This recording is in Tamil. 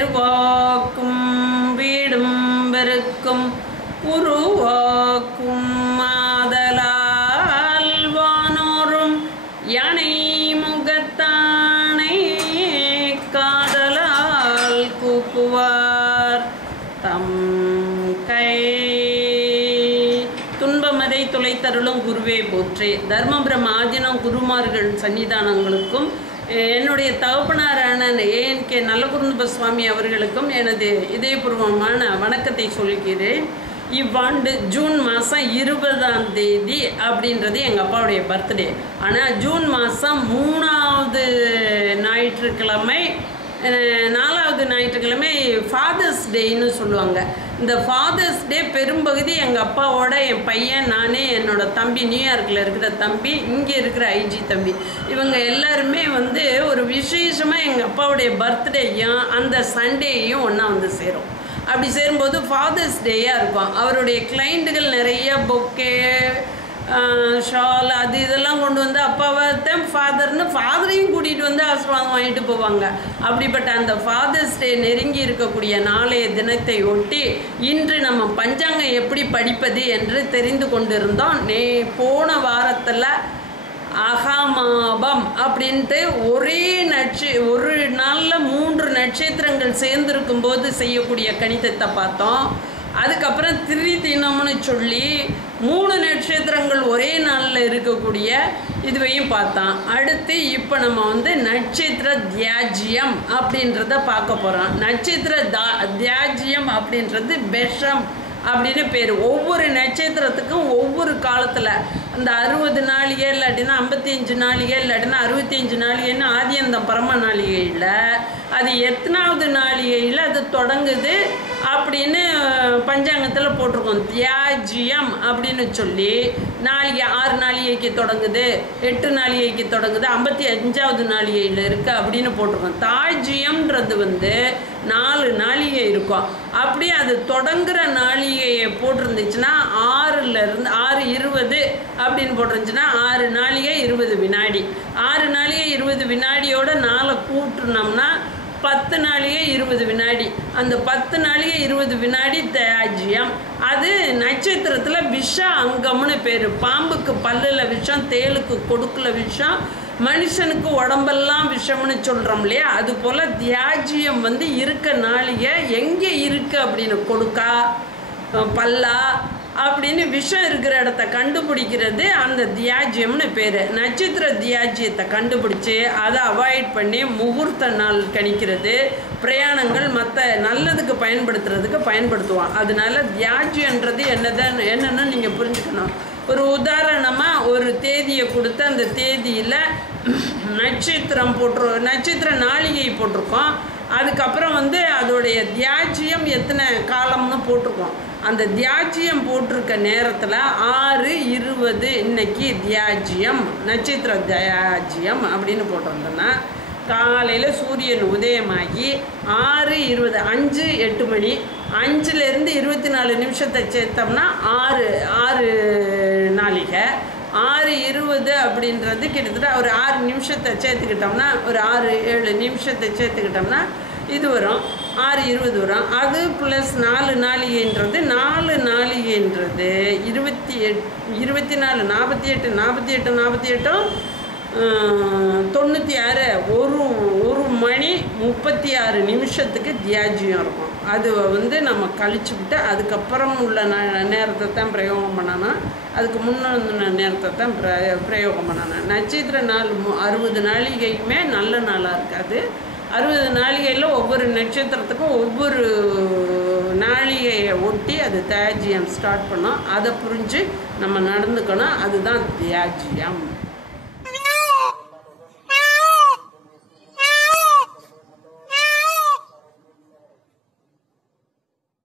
திருவாக்கும் வீடும் வெறுக்கும் உருவாக்கும் மாதலால் வானோரும் யானை முகத்தானை காதலால் கூப்புவார் தம் கை. துன்பமதை துளைத்தருளும் குருவே போற்றே. தர்மபுரம் ஆதீனம் குருமார்கள் சன்னிதானங்களுக்கும் என்னுடைய தகப்பனாரான ஏஎன்கே நல்லகுருந்தப சுவாமி அவர்களுக்கும் எனது இதயபூர்வமான வணக்கத்தை சொல்கிறேன். இவ்வாண்டு ஜூன் மாதம் 20ஆம் தேதி அப்படின்றது எங்கள் அப்பாவுடைய பர்த்டே. ஆனால் ஜூன் மாதம் 3வது ஞாயிற்றுக்கிழமை 4வது ஞாயிற்றுக்கிழமை ஃபாதர்ஸ் டேன்னு சொல்லுவாங்க. இந்த ஃபாதர்ஸ் டே பெரும்பகுதி எங்கள் அப்பாவோட என் பையன், நானே, என்னோட தம்பி, நியூயார்க்கில் இருக்கிற தம்பி, இங்கே இருக்கிற ஐஜி தம்பி, இவங்க எல்லாருமே வந்து ஒரு விசேஷமாக எங்கள் அப்பாவுடைய பர்த்டேயும் அந்த சண்டேயும் ஒன்றா வந்து சேரும். அப்படி சேரும்போது ஃபாதர்ஸ் டேயாக இருக்கும். அவருடைய கிளைண்ட்டுகள் நிறைய பொக்கே, ஷால், அது இதெல்லாம் கொண்டு வந்து அப்பாவை தான் ஃபாதர்னு ஃபாதரையும் கூட்டிகிட்டு வந்து ஆசீர்வாதம் வாங்கிட்டு போவாங்க. அப்படிப்பட்ட அந்த ஃபாதர்ஸ் டே நெருங்கி இருக்கக்கூடிய நாளைய தினத்தை ஒட்டி இன்று நம்ம பஞ்சாங்கம் எப்படி படிப்பது என்று தெரிந்து கொண்டிருந்தோம். போன வாரத்தில் அகமாபம் அப்படின்ட்டு ஒரு நாளில் 3 நட்சத்திரங்கள் சேர்ந்துருக்கும் போது செய்யக்கூடிய கணிதத்தை பார்த்தோம். அதுக்கப்புறம் திரிதினம்னு சொல்லி 3 நட்சத்திரங்கள் ஒரே நாளில் இருக்கக்கூடிய இதுவையும் பார்த்தோம். அடுத்து இப்போ நம்ம வந்து நட்சத்திர தியாஜ்யம் அப்படின்றத பார்க்க போகிறோம். நட்சத்திர தியாஜ்யம் அப்படின்றது பெஷம் அப்படின்னு பேர். ஒவ்வொரு நட்சத்திரத்துக்கும் ஒவ்வொரு காலத்தில் அந்த 60 நாளிகை இல்லாட்டினா 55 நாளிகை இல்லாட்டினா 65 நாளிகைன்னு ஆதி அந்த பரம நாளிகையில் அது எத்தனாவது நாளிகையில் அது தொடங்குது அப்படின்னு பஞ்சாங்கத்தில் போட்டிருக்கோம். தியாஜ்யம் அப்படின்னு சொல்லி நாளிகை 6 நாளிகைக்கு தொடங்குது, 8 நாளிகைக்கு தொடங்குது, 55வது நாளிகையில் இருக்குது அப்படின்னு போட்டிருக்கோம். தாஜ்யம்ன்றது வந்து 4 நாளிகை இருக்கும். அப்படி அது தொடங்குகிற நாளிகையை போட்டிருந்துச்சுன்னா 6:20 அப்படின்னு போட்டிருந்துச்சுன்னா 6 நாளிகை 20 வினாடி. 6 நாளிகை 20 வினாடியோட 4 கூட்டுனோம்னா 10 நாளிகை 20 வினாடி. அந்த 10 நாளிகை 20 வினாடி தியாஜ்யம். அது நட்சத்திரத்தில் விஷ அங்கம்னு பேர். பாம்புக்கு பல்லில் விஷம், தேளுக்கு கொடுக்குல விஷம், மனுஷனுக்கு உடம்பெல்லாம் விஷம்னு சொல்கிறோம் இல்லையா? அது போல் தியாஜ்யம் வந்து இருக்க நாளிகை எங்கே இருக்குது அப்படின்னு கொடுக்கா, பல்லா அப்படின்னு விஷம் இருக்கிற இடத்த கண்டுபிடிக்கிறது அந்த தியாஜ்யம்னு பேர். நட்சத்திர தியாஜ்யத்தை கண்டுபிடிச்சி அதை அவாய்ட் பண்ணி முகூர்த்த நாள் கணிக்கிறது, பிரயாணங்கள் மற்ற நல்லதுக்கு பயன்படுத்துவான். அதனால தியாஜ்யன்றது என்னன்னு நீங்கள் புரிஞ்சுக்கணும். ஒரு உதாரணமாக ஒரு தேதியை கொடுத்து அந்த தேதியில் நட்சத்திர நாளிகை போட்டிருக்கோம். அதுக்கப்புறம் வந்து அதோடைய தியாஜ்யம் எத்தனை காலம்னு போட்டிருக்கோம். அந்த தியாஜ்யம் போட்டிருக்க நேரத்தில் 6:20 இன்னைக்கு தியாஜ்யம், நட்சத்திர தியாஜ்யம் அப்படின்னு போட்டிருந்தோன்னா காலையில் சூரியன் உதயமாகி 6:20 5-8 மணி, 5லேருந்து 24 நிமிஷத்தை சேர்த்தோம்னா 6 நாளிகை. 6:20 அப்படின்றது கிட்டத்தட்ட ஒரு 6 நிமிஷத்தை சேர்த்துக்கிட்டோம்னா ஒரு 6-7 நிமிஷத்தை சேர்த்துக்கிட்டோம்னா இது வரும் 6:20 வரும். அது ப்ளஸ் 4 நாளிகைன்றது 4 நாளிகைன்றது 24 48 96 1 மணி 36 நிமிஷத்துக்கு தியாஜ்யம் இருக்கும். அது வந்து நம்ம கழிச்சுக்கிட்டு அதுக்கப்புறம் உள்ள நேரத்தை தான் பிரயோகம் பண்ணணும். அதுக்கு முன்ன நேரத்தை தான் பிரயோகம் பண்ணணும். நட்சத்திர நாள் 60 நாளிகைக்குமே நல்ல நாளாக இருக்காது. 60 நாளிகையில் ஒவ்வொரு நட்சத்திரத்துக்கும் ஒவ்வொரு நாளிகையை ஒட்டி அது தியாஜ்யம் ஸ்டார்ட் பண்ணோம். அதை புரிஞ்சு நம்ம நடந்துக்கணும். அதுதான் தியாஜ்யம்.